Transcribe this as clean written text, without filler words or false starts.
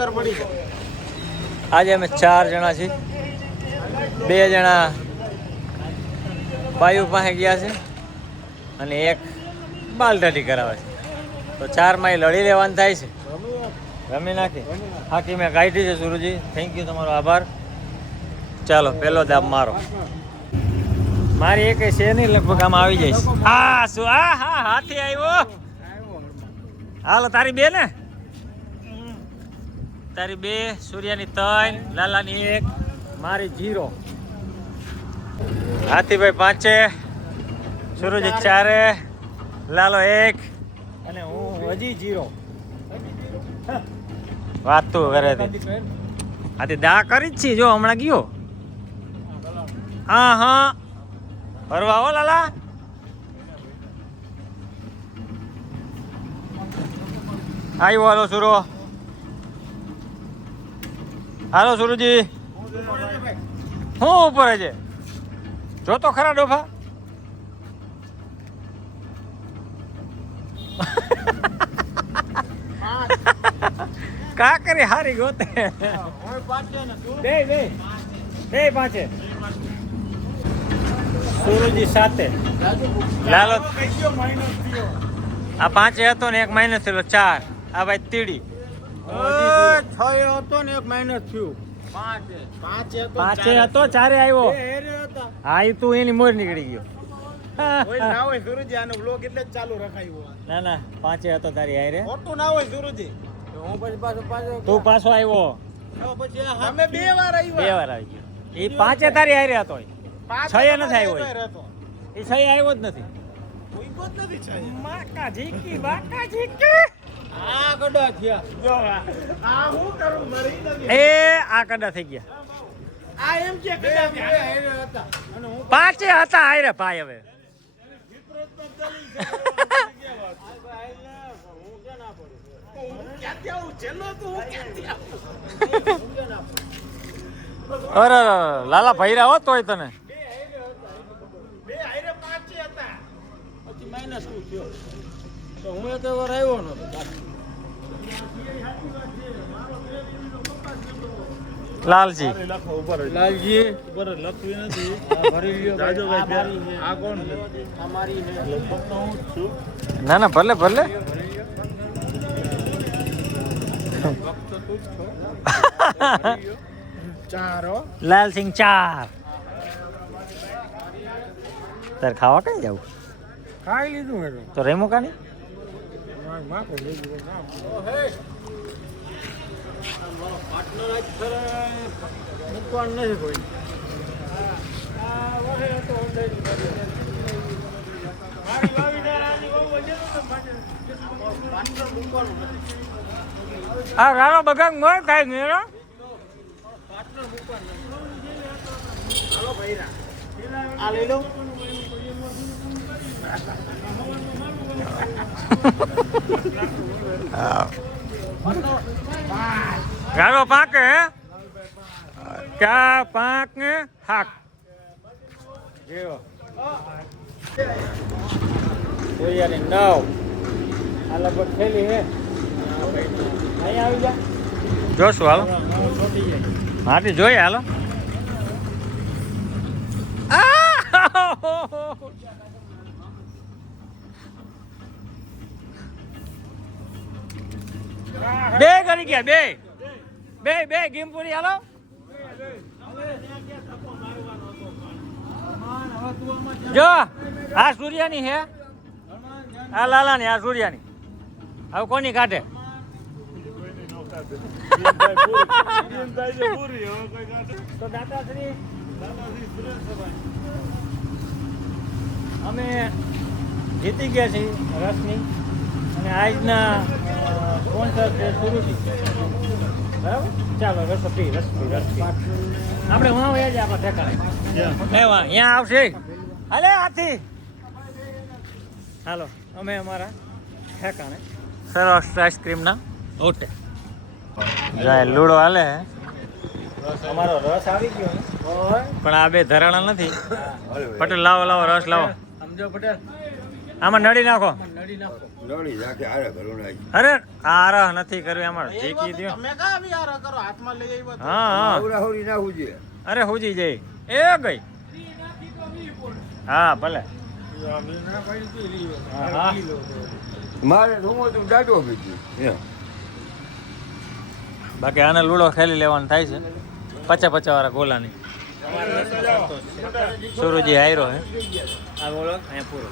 અંદર પડી જાય. આજે અમે 4 જણા છીએ. 2 જણા બાયુ પાસે ગયા છે અને એક બાલટાટી કરાવે છે. તો 4 માં લડી લેવાનું થાય છે. રમી નાખી હાકી મેં કાઢી છે. સુરજી થેન્ક યુ, તમારો આભાર. ચાલો પહેલો દાબ મારો. મારી એક છે નહીં, લગભગ આમાં આવી જઈશ. હા શું? હા હા હાથી આવ્યો. હાલો તારી 2 ને, તારી 2, સૂર્યાની 3, લાલાની 1, મારી 0. હાથીભાઈ 5, સુરજી 4, લાલો 1 અને હું હજી 0. વાત તો કરે હતી. હાથી દા કરી જ છે. જો હમણાં ગયો. હા હા ફરવા હો લાલા. આવ્યો. હાલો સુરો, હાલો સુરુજી. હું ઉપર છે જો તો ખરા ડોફા. કા કરી હારી ગોતે. બે 5 સુરુજી 7, લાલો આ 5 હતો ને 1 માઇનસ થયેલો 4. આ ભાઈ તીડી 6 હતો ને 1 માઇનસ થયું. 5 હતો 4 આવ્યો. હા એ તું એની મોર નીકળી ગયો. ના હોય સુરજી, આનો બ્લોગ એટલે જ ચાલુ રખાયો. ના ના 5 હતો તારી હારે. ખોટું ના હોય સુરજી. હું પછી પાછો તું પાછો આવ્યો. પછી અમે 2 વાર આવ્યા. 2 વાર આવી ગયો. એ 5 તારી હારે હતો. 6 નથી આવ્યો. એ 6 આવ્યો જ નથી. બાકા ઝીકી આ ગડા થયા. જો આ હું કરું મરી નથી. એ આ કડા થઈ ગયા. આ એમ કે ગડા હતા અને હું 5 હતા હારે ભાઈ. હવે અરે લાલા ભૈરા હોત તોય તને. 2 હારે 5 હતા. પછી માઈનસ 2 થયો. તો હું એક વાર આવ્યો નતો. લાલજી લાલજી ઉપર લખવી નથી. ભરી લ્યો રાજોભાઈ. આ કોણ છે? અમારી છે. લગભગ તો હું જ છું. ના ના ભલે ભલે. ચારો લાલસિંહ 4. તારે ખાવા કઈ જવું? ખાઈ લીધું મેં તો રેમુકાની માકો લઈ ગયો. મૂકવાનું નથી કોઈ. આ રાણો બગાડ મોર ખાઈ મેળો. આ લઈ લઉં. રાણો પાકે હે ક્યાં પાંક ને હાક. સૂર્યાની 9. આ લગભગ થેલી હે. અહીંયા આવી જા. જોશું હાલો. હાથી જોઈએ હાલો. બે કરી ગયા. બે ગીમપુરી હાલો. જો આ સૂર્યાની હે, આ લાલાની, આ સૂર્યાની. હવે કોની કાઢે? તો દાતાશ્રી અમે જીતી ગયા છીએ રસની. અને આજના સ્પોન્સર છે સુરુચિ. બરાબર, ચાલો રસપી. આપણે વાં વયા જાય આપણા ઠેકાણે. અહીંયા આવશે. હાલે હાથી. હાલો અમે અમારા ઠેકાણે સરસ આઈસ્ક્રીમના ઓટે જાય. લૂડો હાલે. અમારો રસ આવી ગયો પણ આ બે ધરાણા નથી. પટેલ લાવો રસ લાવો. સમજો પટેલ, આમાં નડી નાખો. રડી રાખે આરે ઘરું નાખી અરે આરહ નથી કરવી અમારે જીકી દ્યો તમે કા આવી આરા કરો હાથમાં લઈ આવ્યા તો? હા હા આવરા હોરી ના હુજે અરે હુજી જઈ એ ગઈ હા ભલે અમે ના પાડી તો લીધો. હા, હા. લીધો તો. મારે રૂમો તું દાડો બીજી એમ બાકી આને લૂડો ખેલી લેવાનું થાય છે 50 વાળા ગોલાની સુરુજી હાયરો હે આ ગોળો અહીંયા પૂરો